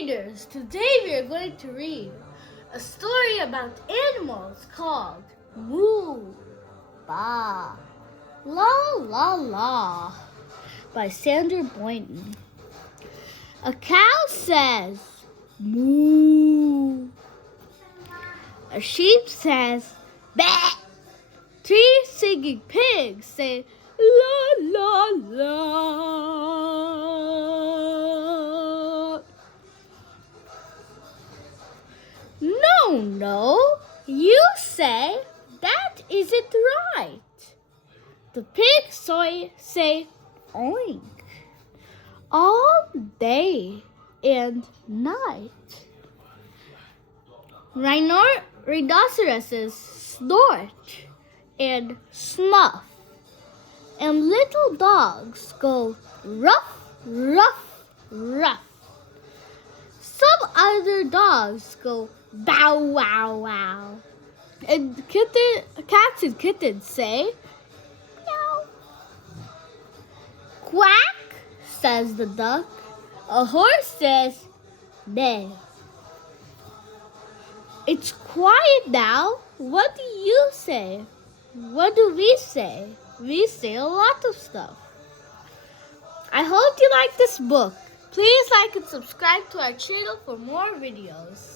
readers, today we are going to read a story about animals called Moo Baa, La La La by Sandra Boynton. A cow says moo. A sheep says bah. Three singing pigs say la la la. No, you say that isn't right. The pigs say oink all day and night. Rhinoceroses snort and snuff, and little dogs go ruff, ruff, ruff. Some other dogs go bow, wow, wow. And cats and kittens say meow. Quack, says the duck. A horse says neigh. It's quiet now. What do you say? What do we say? We say a lot of stuff. I hope you like this book. Please like and subscribe to our channel for more videos.